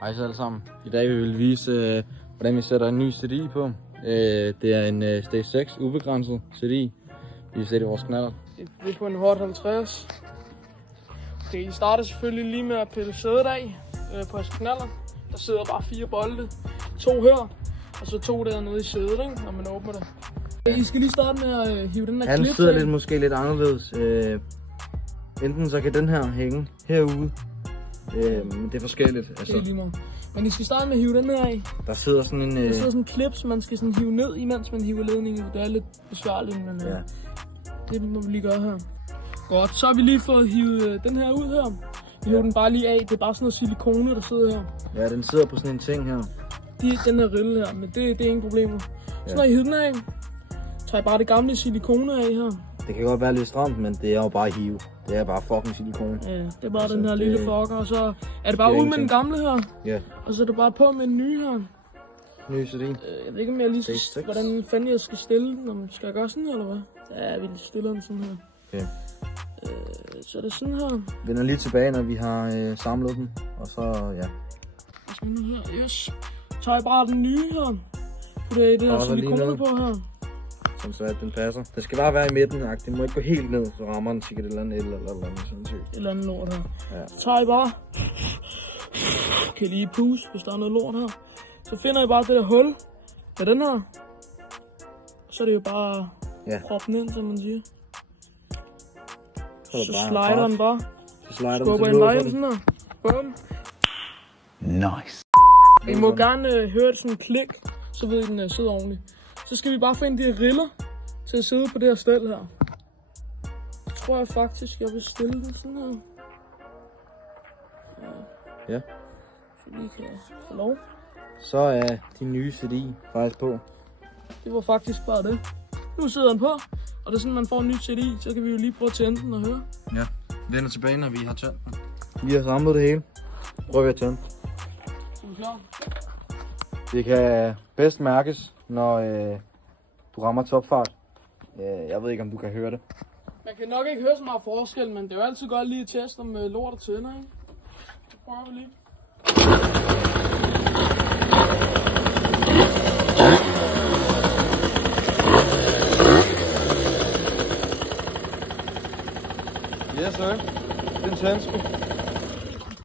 Hej så alle sammen. I dag vil vi vise, hvordan vi sætter en ny CDI på. Det er en Stage 6 ubegrænset CDI. Vi vil sætte i vores knaller. Det er på en Hot 50. Okay, I starter selvfølgelig lige med at pille sædet af på jeres knaller. Der sidder bare 4 bolde. 2 her, og så 2 dernede i sædet, ikke, når man åbner det. I skal lige starte med at hive den her klip. Han sidder måske lidt anderledes. Enten så kan den her hænge herude. Men det er forskelligt. Altså. Det er lige meget. Men I skal starte med at hive den her af. Der sidder sådan en... Der sidder sådan en klip, som man skal sådan hive ned, imens man hiver ledningen. Det er lidt besværligt, men ja. Det må vi lige gøre her. Godt, så har vi lige fået hivet den her ud her. Vi hiver den bare lige af. Det er bare sådan noget silikone, der sidder her. Ja, den sidder på sådan en ting her. Den her rille her, men det er ingen problemer. Så når I hiver den af, tager I bare det gamle silikone af her. Det kan godt være lidt stramt, men det er jo bare hive. Det er bare fucking silikone. Ja, det er bare altså, den her lille fucker, og så er det bare ud med den gamle her. Ja. Og så er det bare på med den nye her. Ny CDI. Jeg ved ikke, om jeg lige skal, hvordan fanden jeg skal stille den. Skal jeg gøre sådan her, eller hvad? Ja, vi stiller den sådan her. Okay. Så er det sådan her. Vender lige tilbage, når vi har samlet den. Og så, ja. Og sådan her, yes. Så tager jeg bare den nye her. Putter i det her silikone på her. Sådan så at den passer. Det skal bare være i midten, den må ikke gå helt ned, så rammer den sikkert et eller andet sådan sygt. Et eller andet lort her. Ja. Så tager I bare. Kan I lige puse, hvis der er noget lort her. Så finder I bare det der hul med den her. Så er det jo bare proppen ind, som man siger. Så slider den bare. Så slider den til låget sådan her. Bum. Nice. I må gerne høre det sådan en klik, så ved I, den sidder ordentligt. Så skal vi bare finde de her riller til at sidde på det her stel her. Så tror jeg faktisk, jeg vil stille den sådan her. Ja. Så lige kan få lov. Så er de nye CDI faktisk på. Det var faktisk bare det. Nu sidder den på, og det er sådan, man får en ny CDI. Så kan vi jo lige prøve at tænde den og høre. Ja, vender tilbage, når vi har tændt den. Vi har samlet det hele. Prøver vi at tænde. Er du klar? Det kan bedst mærkes, når du rammer topfart. Jeg ved ikke, om du kan høre det. Man kan nok ikke høre så meget forskel, men det er jo altid godt lige at teste, om lort tænder, ikke? Så prøver vi lige. Yes, sir. Den tænder sgu.